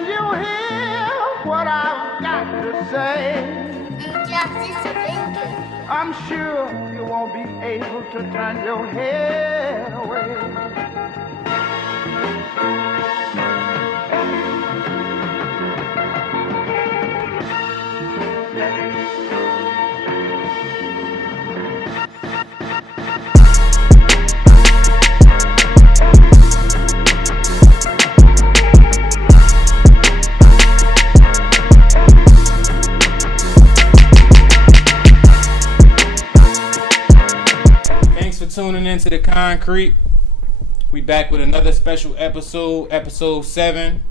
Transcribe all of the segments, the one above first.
Can you hear what I've got to say? I'm sure you won't be able to turn your head away. Tuning into the Concrete. We back with another special episode 7.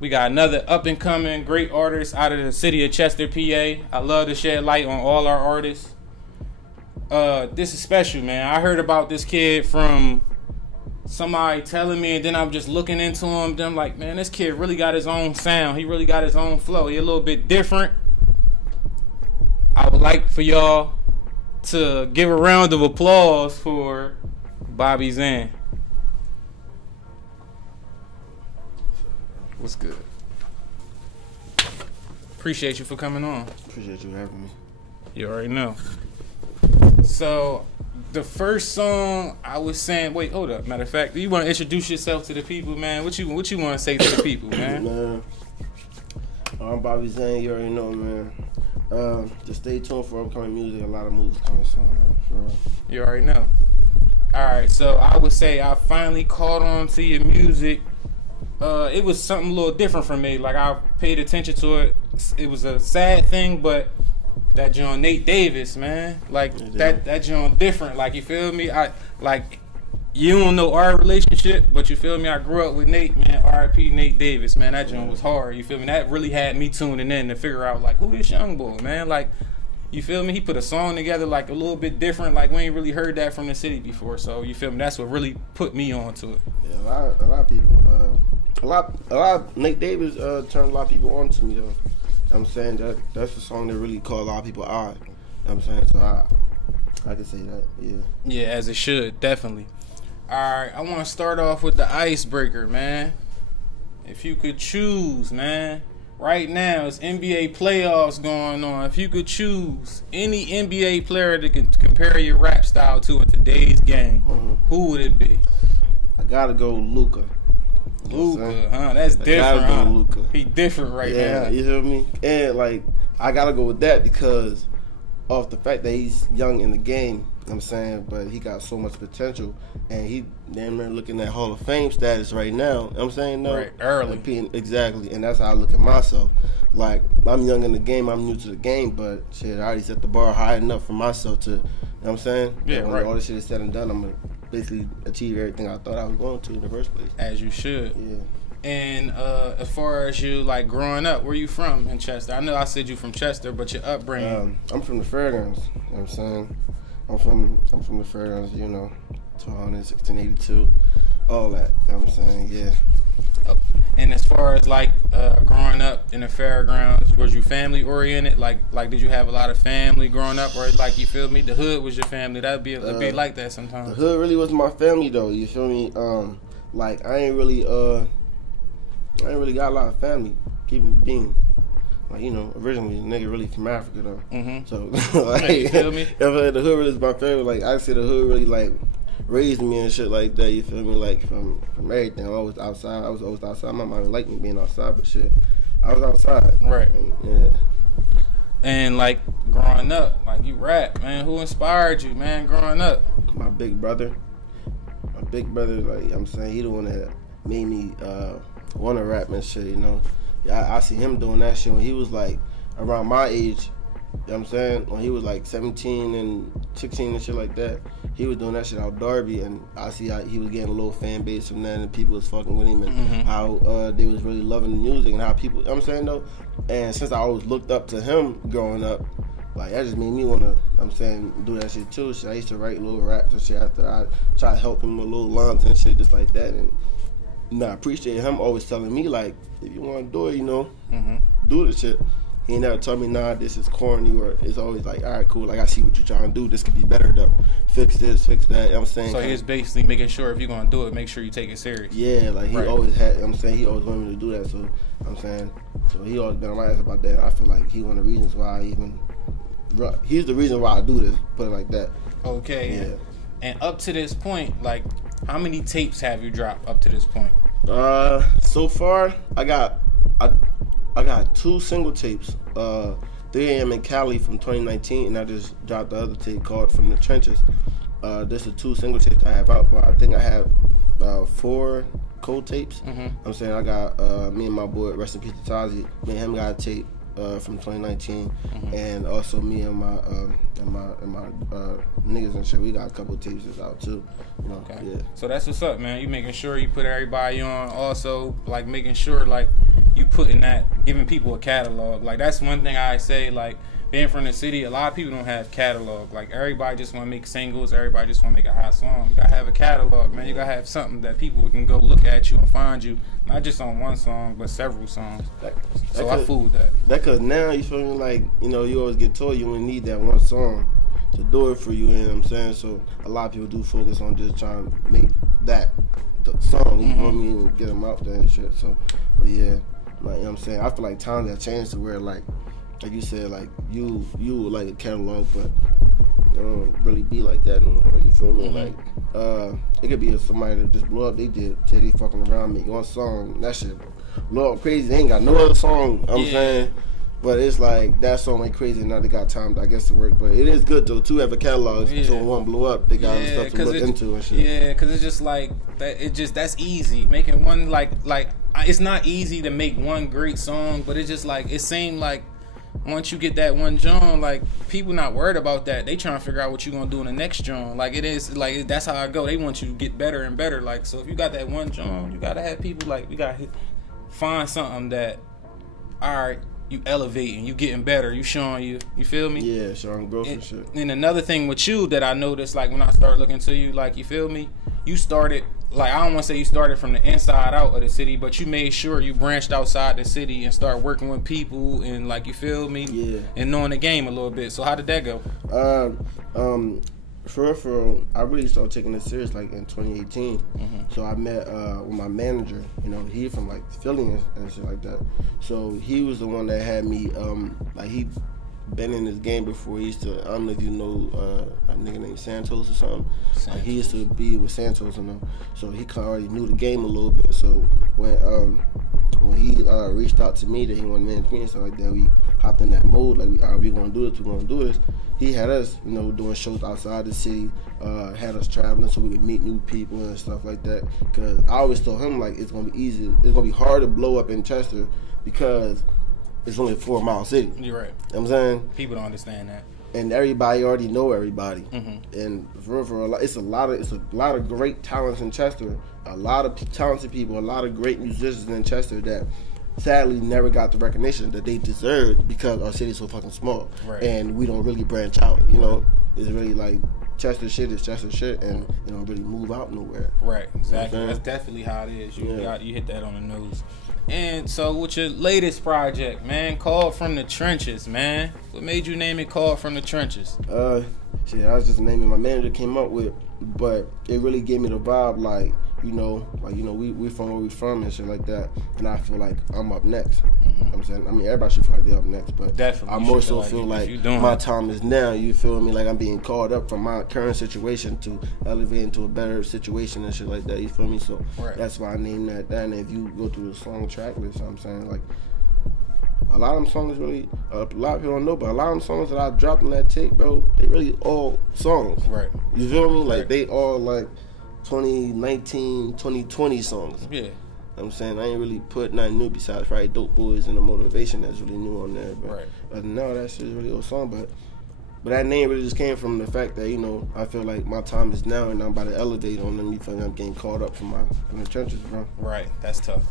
We got another up and coming great artist out of the city of Chester, PA. I love to shed light on all our artists. This is special, man. I heard about this kid from somebody telling me, and then I'm just looking into him. Then I'm like, man, this kid really got his own sound. He really got his own flow. He a little bit different. I would like for y'all to give a round of applause for Bobby Zane. What's good? Appreciate you for coming on. Appreciate you having me. You already know. So, the first song I was saying, wait, hold up. Matter of fact, you want to introduce yourself to the people, man? What you want to say to the people, man? Man, I'm Bobby Zane. You already know, man. Just stay tuned for upcoming music. A lot of movies coming soon. Sure. You already know. Alright, so I would say I finally caught on to your music. It was something a little different for me. Like, I paid attention to it. It was a sad thing, but that John Nate Davis, man. Like, that John different. Like, you feel me? You don't know our relationship, but you feel me? I grew up with Nate, man. R.I.P. Nate Davis, man. That joint was hard. You feel me? That really had me tuning in to figure out, like, who this young boy, man? Like, you feel me? He put a song together, like, a little bit different. Like, we ain't really heard that from the city before. So, you feel me? That's what really put me on to it. Yeah, a lot of people. A lot. Nate Davis turned a lot of people on to me, though. I'm saying that's the song that really caught a lot of people out. I'm saying, so I can say that, yeah. Yeah, as it should, definitely. Alright, I want to start off with the icebreaker, man. If you could choose, man, right now it's NBA playoffs going on. If you could choose any NBA player that can compare your rap style to in today's game, who would it be? I gotta go Luka. Luka, huh? That's different, huh? Luka. He different right now. Yeah, you hear me? And, like, I gotta go with that because of the fact that he's young in the game. I'm saying, but he got so much potential, and he damn near looking at Hall of Fame status right now. I'm saying, no, right, early, exactly, and that's how I look at myself. Like, I'm young in the game, I'm new to the game, but shit, I already set the bar high enough for myself to, you know what I'm saying? Yeah, when right. all this shit is said and done, I'm gonna basically achieve everything I thought I was going to in the first place. As you should. Yeah. And as far as you, like, growing up, where you from in Chester? I know I said you from Chester, but your upbringing. I'm from the Fairgrounds. You know what I'm saying? I'm from the Fairgrounds, you know, 1682, all that. You know what I'm saying? Yeah. Oh. And as far as, like, growing up in the Fairgrounds, was you family oriented? Like did you have a lot of family growing up, or like, you feel me? The hood was your family. That'd be like that sometimes. The hood really was my family though. You feel me? Like, I ain't really got a lot of family. Keep it being. Like, you know, originally, the nigga really from Africa, though. Mm-hmm. So, like, you feel me? The hood really is my family. Like, I say the hood really, like, raised me and shit like that, you feel me? Like, from everything. I was outside. I was always outside. My mom liked me being outside, but shit, I was outside. Right. Yeah. And, like, growing up, like, you rap, man. Who inspired you, man, growing up? My big brother. Like, I'm saying, he the one that made me want to rap and shit, you know? I see him doing that shit when he was like around my age. You know what I'm saying? When he was like 17 and 16 and shit like that. He was doing that shit out Darby, and I see how he was getting a little fan base from that, and people was fucking with him, and how they was really loving the music, and how people, you know what I'm saying, though? And since I always looked up to him growing up, like, that just made me want to, you know what I'm saying, do that shit too. Shit, I used to write little raps and shit after I try to help him with little lines and shit just like that, and I appreciate him always telling me, like, if you want to do it, you know, do the shit. He ain't never told me, nah, this is corny, or it's always like, all right, cool, like I see what you're trying to do. This could be better though. Fix this, fix that. You know what I'm saying? So he's basically making sure if you're gonna do it, make sure you take it serious. Yeah, like he always had. You know what I'm saying, he always wanted me to do that. So I'm saying, so he always been on my ass about that. I feel like he one of the reasons why he's the reason why I do this. Put it like that. Okay. Yeah. And up to this point, like, how many tapes have you dropped up to this point? So far I got 2 single tapes. 3 a.m. in Cali from 2019, and I just dropped the other tape called From the Trenches. This is 2 single tapes that I have out, but I think I have 4 cold tapes. I'm saying I got me and my boy, rest in peace to Tazi, me and him got a tape from 2019, and also me and my niggas and shit, we got a couple tapes that's out too. You know, okay. Yeah. So that's what's up, man. You making sure you put everybody on. Also, like, making sure like you putting that, giving people a catalog. Like, that's one thing I say. Like, being from the city, a lot of people don't have catalog. Like, everybody just want to make singles. Everybody just want to make a hot song. You gotta have a catalog, man. You gotta have something that people can go look at you and find you, not just on one song, but several songs. So I fool with that. That cause now you feel me, like, you know, you always get told you only need that one song to do it for you. You know what I'm saying? So a lot of people do focus on just trying to make that the song. You feel me, and get them out there and shit. So, but yeah, like, you know what I'm saying? I feel like times have changed to where like you said, like you would like a catalog, but it don't really be like that anymore. You feel me? Like it could be somebody that just blew up. They fucking around, make one song. That shit blow up crazy. They ain't got no other song. I'm saying, but it's like that song went crazy. Now they got time, I guess, to work. But it is good though to have a catalog. So when one blew up, they got other stuff to look into and shit. Yeah, because it's just like that. That's easy. Making one like it's not easy to make one great song, but it's just like it seemed like. Once you get that one John, like, people not worried about that. They trying to figure out what you gonna do in the next John. Like, it is, like, that's how I go. They want you to get better and better. Like, so if you got that one John, you gotta have people, like, you gotta find something that, all right, you elevating, you getting better, you showing you feel me? Yeah, showing growth and shit. And another thing with you that I noticed, like, when I started looking to you, like, you feel me? You started, like, I don't want to say you started from the inside out of the city, but you made sure you branched outside the city and started working with people and, like, you feel me? Yeah. And knowing the game a little bit. So how did that go? For real, I really started taking it serious like in 2018. So I met with my manager. You know, he from like Philly and shit like that. So he was the one that had me. Like he been in this game before. He used to. I don't know if you know a nigga named Santos or something. Like he used to be with Santos and them. So he kind of already knew the game a little bit. So when he reached out to me that he wanted to manage me and stuff like that, we hopped in that mode. Like we gonna do this. We gonna do this. He had us, you know, doing shows outside the city. Had us traveling so we could meet new people and stuff like that. Cause I always told him like it's gonna be easy. It's gonna be hard to blow up in Chester because it's only a 4-mile city. You're right. You know what I'm saying? People don't understand that. And everybody already know everybody. And for real, it's a lot of great talents in Chester. A lot of talented people, a lot of great musicians in Chester that sadly never got the recognition that they deserved because our city's so fucking small. Right. And we don't really branch out. You know, it's really like Chester shit is Chester shit, and you don't really move out nowhere. Right. Exactly. You know That's definitely how it is. You hit that on the nose. And so with your latest project, man, called From the Trenches, man. What made you name it Called From the Trenches? Shit, I was just naming my manager came up with, but it really gave me the vibe like, we from where we from and shit like that, and I feel like I'm up next. I'm saying, I mean, everybody should feel like they're up next, but definitely, I more so feel like my time is now. You feel me? Like I'm being called up from my current situation to elevate into a better situation and shit like that. You feel me? So that's why I named that. And if you go through the song track list, I'm saying like a lot of them songs really, a lot of people don't know, but a lot of them songs that I dropped in that tape, bro, they really all songs. Right. You feel me? Like they all like 2019, 2020 songs. Yeah. I'm saying I ain't really put nothing new besides probably Dope Boys and the Motivation that's really new on there. But no, that shit's really old song. But that name really just came from the fact that, you know, I feel like my time is now and I'm about to elevate on them. You feel me? I'm getting caught up from the trenches, bro. Right. That's tough.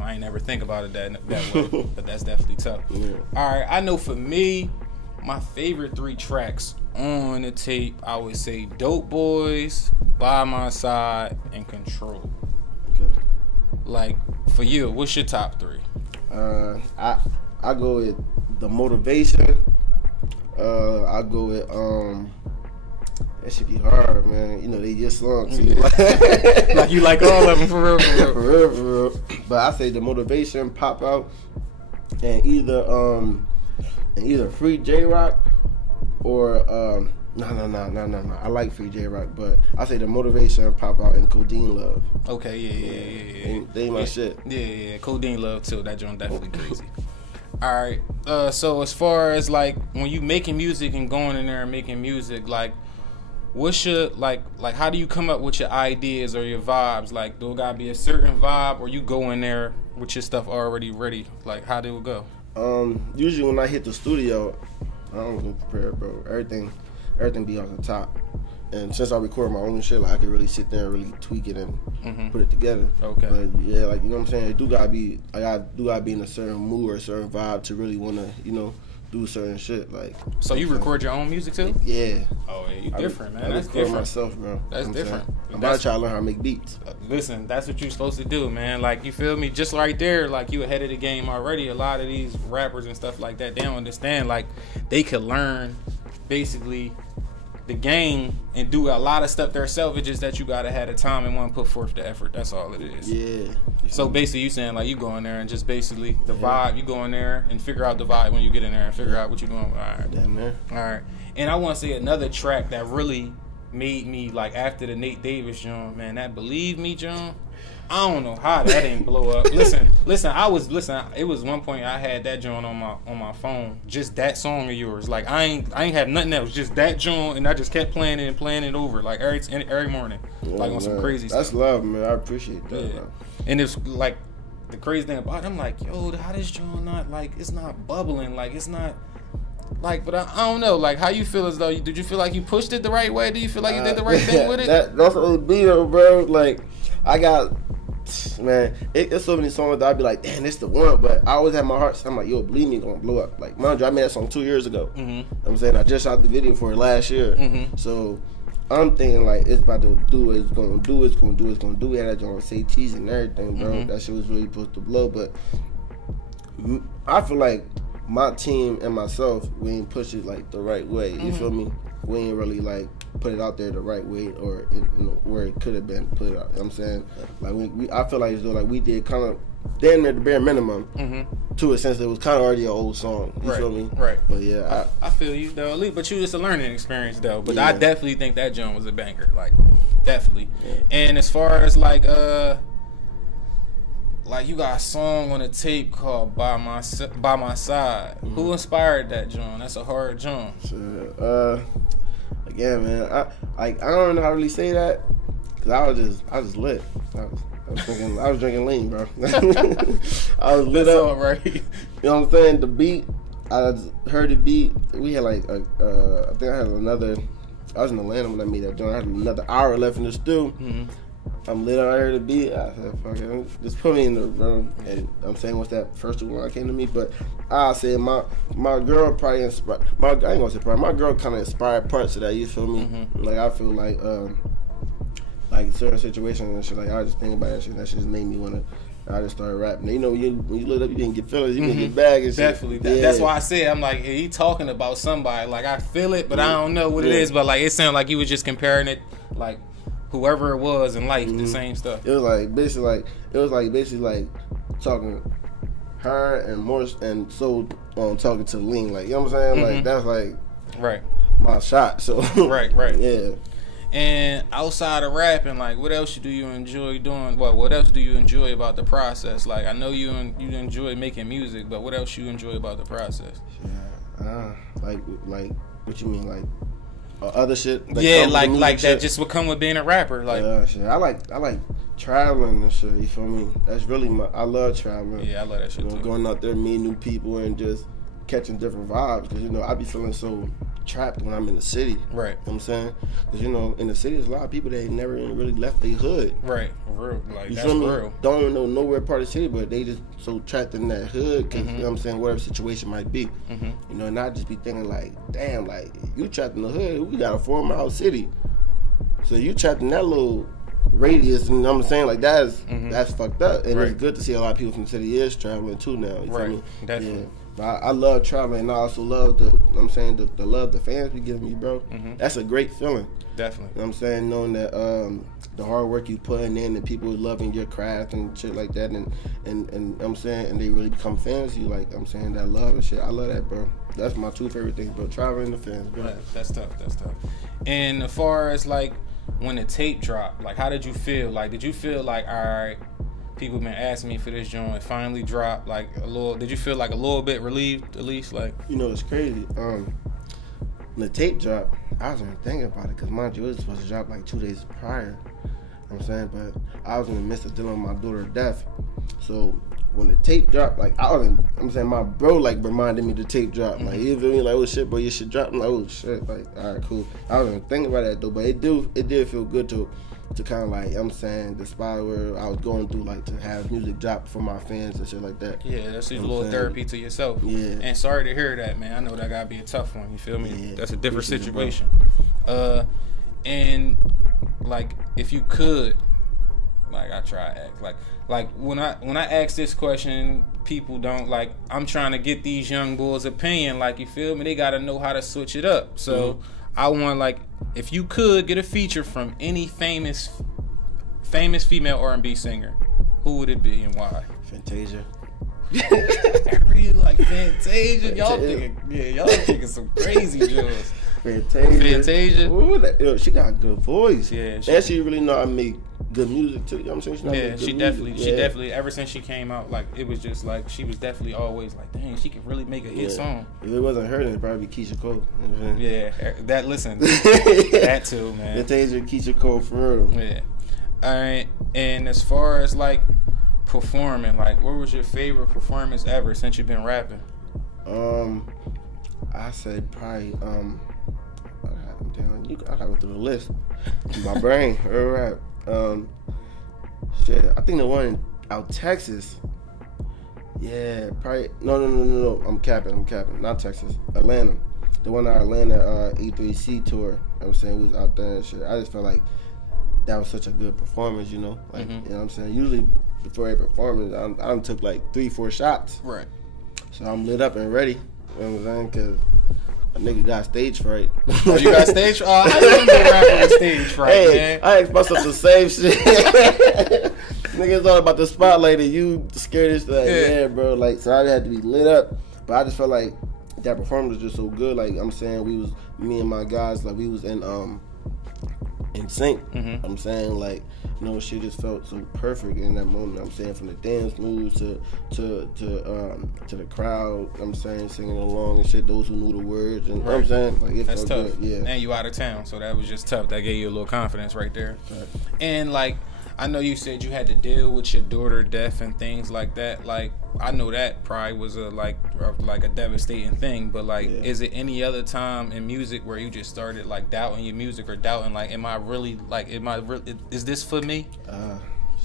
I ain't never think about it that way. But that's definitely tough. Yeah. All right. I know for me, my favorite 3 tracks on the tape, I would say Dope Boys, By My Side, and Control. Okay. Like, for you, what's your top 3? I go with the motivation, I go with that should be hard, man. You know, they just songs. Like you like all of them for real, for real. For real, for real. But I say the motivation pop out, and either Free J Rock or no. I like Free J Rock, but I say the motivation pop out and Codeine Love. Okay, yeah. They ain't my shit. Yeah. Codeine Love too. That joint definitely crazy. All right. So as far as like when you making music and going in there and making music, like what's your like how do you come up with your ideas or your vibes? Like, do it gotta be a certain vibe, or you go in there with your stuff already ready? Like, how do it go? Usually when I hit the studio, I don't go prepared, bro. Everything be on the top. And since I record my own shit, like I can really sit there and really tweak it and put it together. Okay. But yeah, like you know what I'm saying. It do gotta be. I do gotta be in a certain mood or a certain vibe to really wanna, do certain shit. Like. So you record your own music too? Yeah. Oh yeah, you different, man. I That's record different. myself, bro. That's different. I'm about to try to learn how to make beats. Listen, that's what you're supposed to do, man. Like, you feel me? Just right there, like, you ahead of the game already. A lot of these rappers and stuff like that, they don't understand, like, they could learn, basically, the game and do a lot of stuff themselves. It's just that you gotta have the time and want to put forth the effort. That's all it is. Yeah. So basically, you saying, like, you go in there and just basically the vibe, you go in there and figure out the vibe when you get in there and figure out what you're doing. All right. Damn, man. All right. And I want to say another track that really made me, like, after the Nate Davis joint, man, that Believe Me joint, I don't know how that didn't blow up. Listen, it was one point I had that joint on my phone, just that song of yours. Like, I ain't have nothing else, just that joint, and I just kept playing it and playing it over, like, every morning, like, on some crazy stuff. That's love, man. I appreciate that, bro. And it's, like, the crazy thing about it, I'm like, yo, how this joint not, like, it's not bubbling, like, it's not... Like, but I don't know. Like, how you feel as though did you feel like you pushed it the right way? Do you feel like you did the right thing with it? That's what it be, though, bro. Like, I got, man, it's so many songs that I'd be like, damn, this the one. But I always have my heart. I'm like, yo, Believe Me gonna blow up. Like, mind you, I made that song 2 years ago. I'm saying I just shot the video for it last year. So I'm thinking like it's about to do what it's gonna do. It's gonna do. It's gonna do. We had that joint say cheese and everything, bro. That shit was really supposed to blow, but I feel like my team and myself, we ain't push it like the right way. You feel me? We ain't really like put it out there the right way or where it could have been put out. You know what I'm saying? Like I feel like as though like we did kind of damn near the bare minimum to a sense that it was kind of already an old song. You feel me? Right. But yeah, I feel you though. But you just a learning experience though. But I definitely think that joint was a banger. Like definitely. Yeah. And as far as like you got a song on a tape called By My Side. Who inspired that joint? That's a hard joint. Sure. Again, man, I don't know how to really say that because I was just lit. I was drinking lean, bro. I was lit up. All right. You know what I'm saying? The beat, I heard the beat. We had like I think I had another. I was in Atlanta when I made that joint. I had another hour left in the stew. I'm lit up. I heard the beat. I said, "Fuck it, just put me in the room." And I'm saying, what's that first one came to me? But I said, my girl probably inspired. I ain't gonna say probably. My girl kind of inspired parts of that. You feel me? Like I feel like certain situations and shit. Like I just think about that shit. That shit just made me wanna. I just started rapping. You know, when you lit up, you didn't get feelings. You didn't get bag and shit. Definitely. That's why I said I'm like he talking about somebody. Like I feel it, but I don't know what it is. But like it sounded like he was just comparing it like. Whoever it was in life, the same stuff. It was like basically talking her and more and so talking to Lean, like you know what I'm saying? Like that's like my shot. So right. Yeah. And outside of rapping, like what else do you enjoy doing? What else do you enjoy about the process? Like I know you enjoy making music, but what else you enjoy about the process? Yeah. Like what you mean like other shit? Like that just would come with being a rapper. Like shit. I like traveling and shit. You feel me? That's really I love traveling. Yeah, I love that shit too. Going out there, meeting new people, and just catching different vibes. Because I be feeling so trapped when I'm in the city. Right. You know what I'm saying? Because in the city, there's a lot of people that ain't never really left their hood. Right. For real. Like you that's feel me? Real. Don't even know nowhere part of the city, but they just so trapped in that hood. Cause, you know what I'm saying? Whatever situation might be. And I just be thinking like, damn, like you trapped in the hood. We got a 4-mile city. So you trapped in that little radius, and I'm saying like that's fucked up, and Right. it's good to see a lot of people from the city is traveling too now. You feel Right. me? Definitely. Yeah. But I love traveling, and I also love the love the fans be giving me, bro. That's a great feeling. Definitely. You know what I'm saying, knowing that the hard work you putting in and people loving your craft and shit like that, and I'm saying, and they really become fans of you, like I'm saying, that love and shit. I love that, bro. That's my two favorite things, bro. Traveling and the fans, bro. That's tough. And as far as like when the tape dropped, like how did you feel? Like did you feel like, all right, people been asking me for this joint, it finally dropped, like a little, did you feel like a little bit relieved at least? Like, You know, it's crazy. When the tape dropped, I was even thinking about it, because mind you, it was supposed to drop like 2 days prior. You know what I'm saying? But I was in the midst of dealing with my daughter's death. So when the tape dropped, like I'm saying, my bro like reminded me the tape dropped. Like, you feel me? Like, oh shit, bro, your shit dropped. I'm like, oh shit. Like, all right, cool. I was even thinking about that though, but it did feel good to kind of like, I'm saying, the spot where I was going through, like, to have music drop for my fans and shit like that. yeah, that's a You know what little I'm therapy to yourself. Yeah. And sorry to hear that, man. I know that gotta be a tough one. You feel me? Yeah, That's a different appreciate it, bro. situation. And like, if you could, like, I try to ask, like when I ask this question, people don't, like, I'm trying to get these young boys' opinion. Like, you feel me? They gotta know how to switch it up. So I want, like, if you could get a feature from any famous female R&B singer, who would it be and why? Fantasia. I really like Fantasia. Y'all thinking some crazy jokes. Fantasia. Ooh, she got a good voice. Yeah, and she really know how to make good music too. You know what I'm saying? Yeah, she definitely. Ever since she came out, like, it was just like she was definitely always like, dang, she could really make a hit song. If it wasn't her, then it'd probably be Keisha Cole. You know what I'm saying? Yeah, that too, man. Fantasia, Keisha Cole, for real. Yeah. All right, and as far as like performing, like, what was your favorite performance ever since you've been rapping? I said probably I gotta go through the list. My brain, real rap. Shit, I think the one out Texas. Yeah, probably no. I'm capping. Not Texas, Atlanta. The one out Atlanta E3C tour. You know what I'm saying, we was out there and shit. I just felt like that was such a good performance, you know. Like, you know what I'm saying? Usually before a performance, I done took like 3-4 shots. Right. So I'm lit up and ready. You know what I'm saying? Cause a nigga got stage fright. Oh, you got stage fright? Oh, I didn't know rapping with stage fright, man. I asked myself the same shit. Niggas all about the spotlight and you scared as like, yeah, bro. Like, so I had to be lit up. But I just felt like that performance was just so good. Like, I'm saying, me and my guys, like, we was in sync. I'm saying, like, you know, shit just felt so perfect in that moment. I'm saying, from the dance moves to the crowd. I'm saying, singing along and shit. Those who knew the words, and I'm saying, like, it That's felt tough. good. Yeah. And you out of town, so that was just tough. That gave you a little confidence right there. Right. And like, I know you said you had to deal with your daughter death and things like that. Like, I know that probably was a devastating thing. But like, is it any other time in music where you just started like doubting your music, or doubting like, is this for me?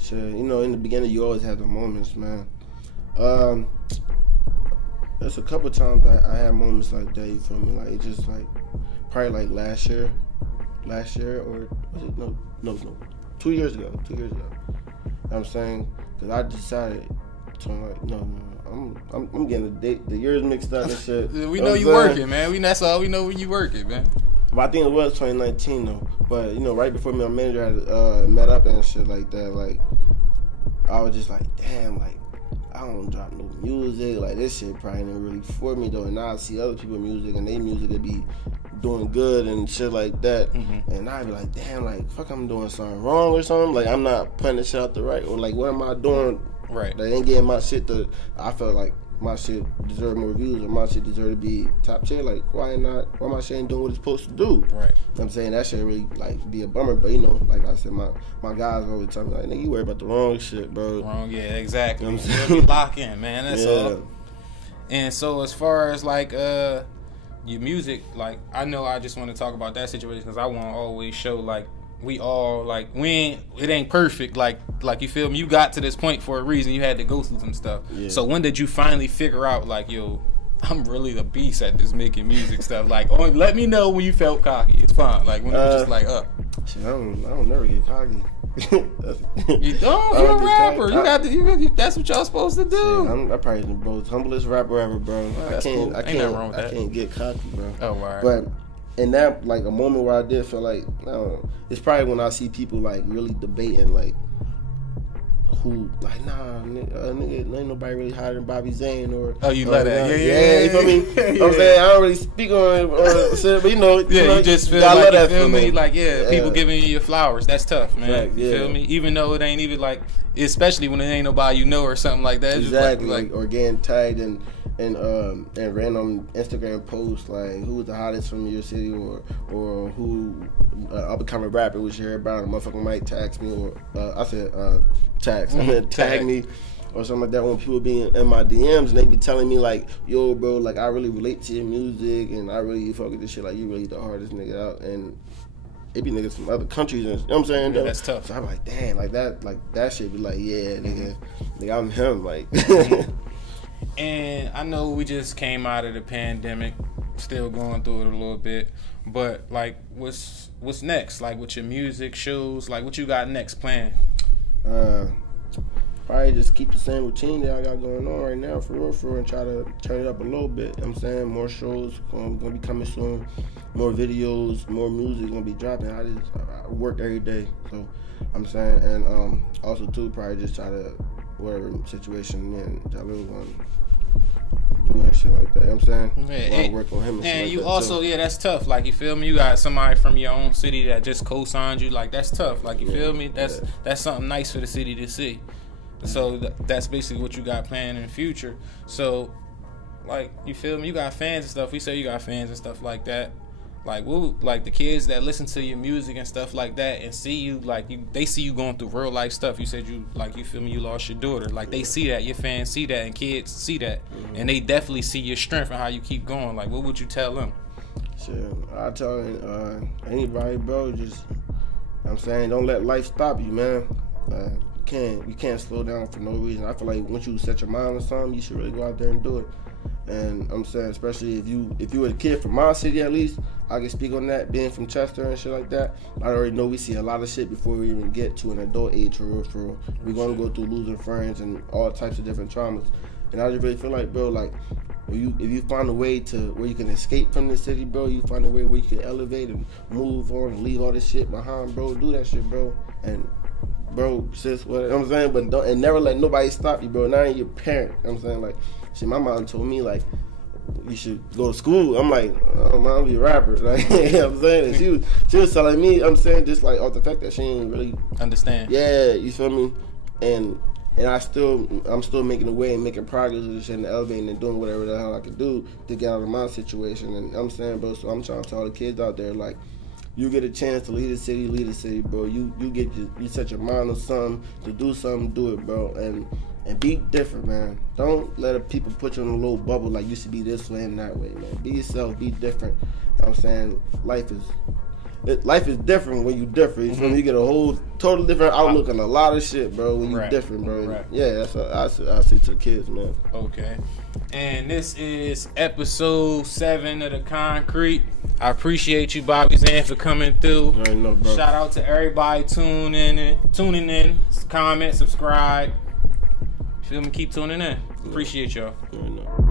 Sure. You know, in the beginning, you always have the moments, man. There's a couple times I had moments like that. You feel me? Like, it just like probably like last year, or was it no. 2 years ago. You know what I'm saying? Because I decided to, like, no, I'm getting the years mixed up and shit. We know you working, man. That's all we know when you working, man. But I think it was 2019 though. But, you know, right before me and my manager had met up and shit like that, like, I was just like, damn, like, I don't drop no music. Like, this shit probably ain't really for me though. And now I see other people's music, and their music would be doing good and shit like that. And I'd be like, damn, like, fuck, I'm doing something wrong or something. Like, I'm not putting this shit out the right, or like, what am I doing? Right. They ain't getting my shit I felt like my shit deserved more views, or my shit deserved to be top tier. Like, why my shit ain't doing what it's supposed to do? Right. You know what I'm saying? That shit really, like, be a bummer. But, you know, like I said, my guys always tell me, like, nigga, you worry about the wrong shit, bro. Wrong, yeah, exactly. You know what I'm You'll saying? be locked in, man. That's all. And so as far as like your music, like, I know I just want to talk about that situation because I want to always show, like, we all, like, it ain't perfect, like you feel me, you got to this point for a reason. You had to go through some stuff. So when did you finally figure out, like, yo, I'm really the beast at this making music stuff? Like, let me know when you felt cocky. It's fine. Like, when it was just like, shit, I don't never get cocky. You don't. You're a rapper. You got to. That's what y'all supposed to do. Yeah, I'm probably the most humblest rapper ever, bro. I can't get cocky, bro. Oh, wow. But in that, like, a moment where I did feel like, I don't know, it's probably when I see people like really debating, like, who, like, nah, nigga, ain't nobody really hotter than Bobby Zane or. Oh, you let that? Yeah, you feel me? I'm saying I don't really speak on it, but you know, you just feel like you feel me, like people giving you your flowers. That's tough, man. Right, you feel me? Even though it ain't even like, especially when it ain't nobody you know or something like that. It's exactly, just like or getting tagged and random Instagram posts like who's the hottest from your city or who up and coming rapper we should hear about. A motherfucker might tag me or I said tags. Tag me or something like that when people be in my DMs and they be telling me like, yo, bro, like I really relate to your music and I really fuck with this shit. Like you really the hardest nigga out, and it be niggas from other countries and you know what I'm saying? Yeah, that's tough. So I'm like, damn, like that shit be like, yeah, nigga, I'm him, like. And I know we just came out of the pandemic, still going through it a little bit, but like, what's next? Like with your music, shows, like what you got next planned? Probably just keep the same routine that I got going on right now, for real, and try to turn it up a little bit. You know what I'm saying? More shows gonna be coming soon, more videos, more music gonna be dropping. I work every day, so I'm saying, and also too, probably just try to, whatever situation and I really want to do that shit like that. You know what I'm saying? Yeah, While I work on him and shit like you that also, too. yeah, that's tough. Like, you feel me? You got somebody from your own city that just co-signed you. Like, that's tough. Like, you feel me? That's something nice for the city to see. So that's basically what you got planned in the future. So, like, you feel me? You got fans and stuff. We say you got fans and stuff like that. Like, like the kids that listen to your music and stuff like that and see you, like, they see you going through real life stuff. You said you feel me, you lost your daughter. Like, they see that, your fans see that, and kids see that. And they definitely see your strength and how you keep going. Like, what would you tell them? Shit, I tell anybody, bro, just, you know what I'm saying, don't let life stop you, man. You can't slow down for no reason. I feel like once you set your mind on something, you should really go out there and do it. And I'm saying, especially if you were a kid from my city, at least I can speak on that. Being from Chester and shit like that, I already know we see a lot of shit before we even get to an adult age. For real, we're gonna go through losing friends and all types of different traumas. And I just really feel like, bro, like if you find a way to where you can escape from the city, bro, you find a way where you can elevate and move on and leave all this shit behind, bro. Do that shit, bro. And bro, sis, what you know what I'm saying, but don't, and never let nobody stop you, bro. Not even your parent. You know what I'm saying, like, shit, my mom told me like you should go to school. I'm like, oh, mom, be a rapper. Like, you know what I'm saying, and she was telling me, I'm saying, just like off the fact that she ain't really understand. Yeah, you feel me? And I'm still making a way and making progress and shit and elevating and doing whatever the hell I could do to get out of my situation. And I'm saying, bro, so I'm trying to tell all the kids out there, like, you get a chance to lead the city, bro. You set your mind on something, to do something, do it, bro. And be different, man. Don't let people put you in a little bubble like you should be this way and that way, man. Be yourself, be different. You know what I'm saying? Life is different when you different. You feel me? You get a whole total different outlook on a lot of shit, bro, when you different, bro. Right. Yeah, that's what I say to the kids, man. Okay. And this is episode 7 of The Concrete. I appreciate you, Bobby Zane, for coming through. I know, bro. Shout out to everybody tuning in, comment, subscribe. Feel me? Keep tuning in. Appreciate y'all. I know.